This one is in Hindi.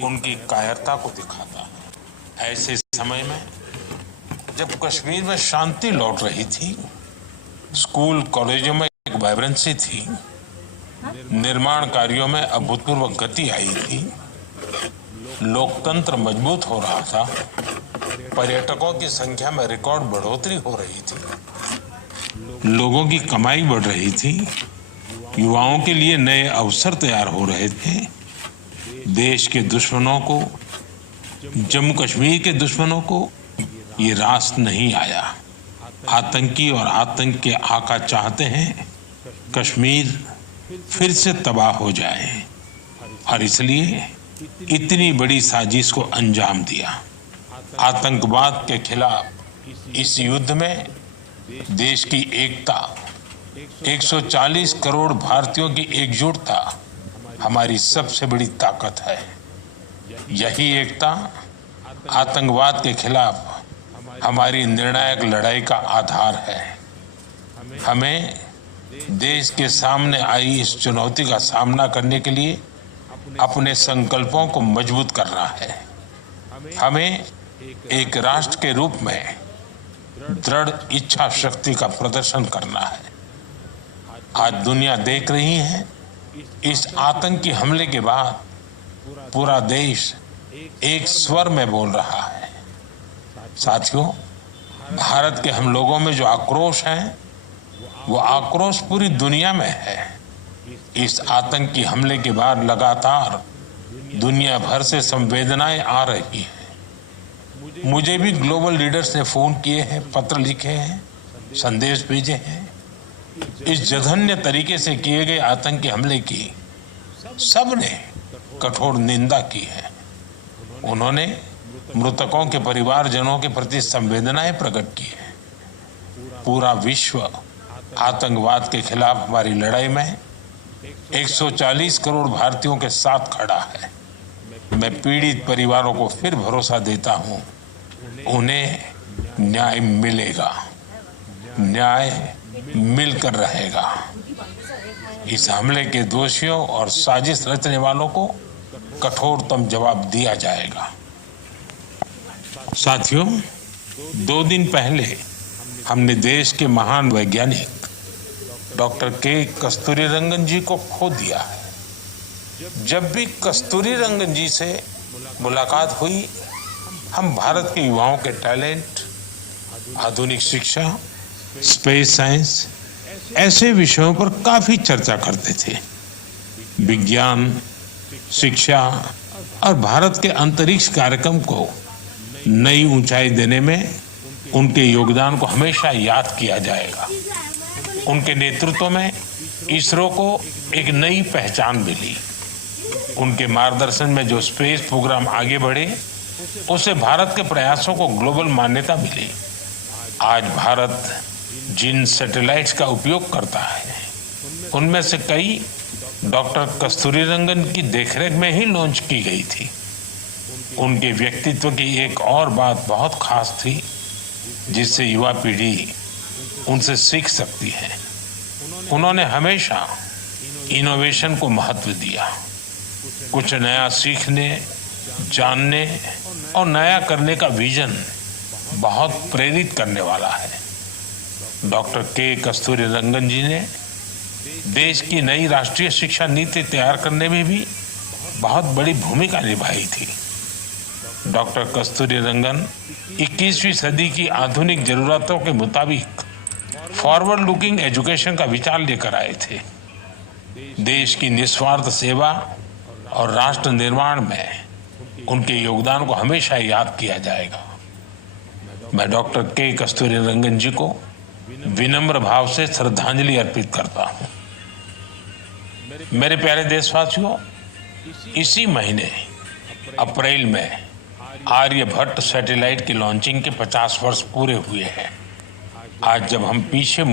उनकी कायरता को दिखाता है। ऐसे समय में जब कश्मीर में शांति लौट रही थी, स्कूल कॉलेजों में एक वाइब्रेंसी थी, निर्माण कार्यों में अभूतपूर्व गति आई थी, लोकतंत्र मजबूत हो रहा था, पर्यटकों की संख्या में रिकॉर्ड बढ़ोतरी हो रही थी, लोगों की कमाई बढ़ रही थी, युवाओं के लिए नए अवसर तैयार हो रहे थे, देश के दुश्मनों को, जम्मू कश्मीर के दुश्मनों को ये रास नहीं आया। आतंकी और आतंक के आका चाहते हैं कश्मीर फिर से तबाह हो जाए और इसलिए इतनी बड़ी साजिश को अंजाम दिया। आतंकवाद के खिलाफ इस युद्ध में देश की एकता, 140 करोड़ भारतीयों की एकजुटता हमारी सबसे बड़ी ताकत है। यही एकता आतंकवाद के खिलाफ हमारी निर्णायक लड़ाई का आधार है। हमें देश के सामने आई इस चुनौती का सामना करने के लिए अपने संकल्पों को मजबूत करना है। हमें एक राष्ट्र के रूप में दृढ़ इच्छा शक्ति का प्रदर्शन करना है। आज दुनिया देख रही है, इस आतंकी हमले के बाद पूरा देश एक स्वर में बोल रहा है। साथियों, भारत के हम लोगों में जो आक्रोश है, वो आक्रोश पूरी दुनिया में है। इस आतंकी हमले के बाद लगातार दुनिया भर से संवेदनाएं आ रही हैं। मुझे भी ग्लोबल लीडर्स ने फोन किए हैं, पत्र लिखे हैं, संदेश भेजे हैं। इस जघन्य तरीके से किए गए आतंकी हमले की सबने कठोर निंदा की है। उन्होंने मृतकों के परिवारजनों के प्रति संवेदनाएं प्रकट की है। पूरा विश्व आतंकवाद के खिलाफ हमारी लड़ाई में 140 करोड़ भारतीयों के साथ खड़ा है। मैं पीड़ित परिवारों को फिर भरोसा देता हूं, उन्हें न्याय मिलेगा, न्याय मिलकर रहेगा। इस हमले के दोषियों और साजिश रचने वालों को कठोरतम जवाब दिया जाएगा। साथियों, 2 दिन पहले हमने देश के महान वैज्ञानिक डॉक्टर के कस्तूरीरंगन जी को खो दिया है। जब भी कस्तूरीरंगन जी से मुलाकात हुई, हम भारत के युवाओं के टैलेंट, आधुनिक शिक्षा, स्पेस साइंस ऐसे विषयों पर काफी चर्चा करते थे। विज्ञान, शिक्षा और भारत के अंतरिक्ष कार्यक्रम को नई ऊंचाई देने में उनके योगदान को हमेशा याद किया जाएगा। उनके नेतृत्व में इसरो को एक नई पहचान मिली। उनके मार्गदर्शन में जो स्पेस प्रोग्राम आगे बढ़े, उससे भारत के प्रयासों को ग्लोबल मान्यता मिली। आज भारत जिन सैटेलाइट्स का उपयोग करता है, उनमें से कई डॉक्टर कस्तूरीरंगन की देखरेख में ही लॉन्च की गई थी। उनके व्यक्तित्व की एक और बात बहुत खास थी, जिससे युवा पीढ़ी उनसे सीख सकती है। उन्होंने हमेशा इनोवेशन को महत्व दिया। कुछ नया सीखने, जानने और नया करने का विजन बहुत प्रेरित करने वाला है। डॉक्टर के कस्तूरीरंगन जी ने देश की नई राष्ट्रीय शिक्षा नीति तैयार करने में भी बहुत बड़ी भूमिका निभाई थी। डॉक्टर कस्तूरीरंगन 21वीं सदी की आधुनिक जरूरतों के मुताबिक फॉरवर्ड लुकिंग एजुकेशन का विचार लेकर आए थे। देश की निस्वार्थ सेवा और राष्ट्र निर्माण में उनके योगदान को हमेशा याद किया जाएगा। मैं डॉक्टर के कस्तूरीरंगन जी को विनम्र भाव से श्रद्धांजलि अर्पित करता हूं। मेरे प्यारे देशवासियों, इसी महीने अप्रैल में आर्यभट्ट सैटेलाइट की लॉन्चिंग के 50 वर्ष पूरे हुए हैं। आज जब हम पीछे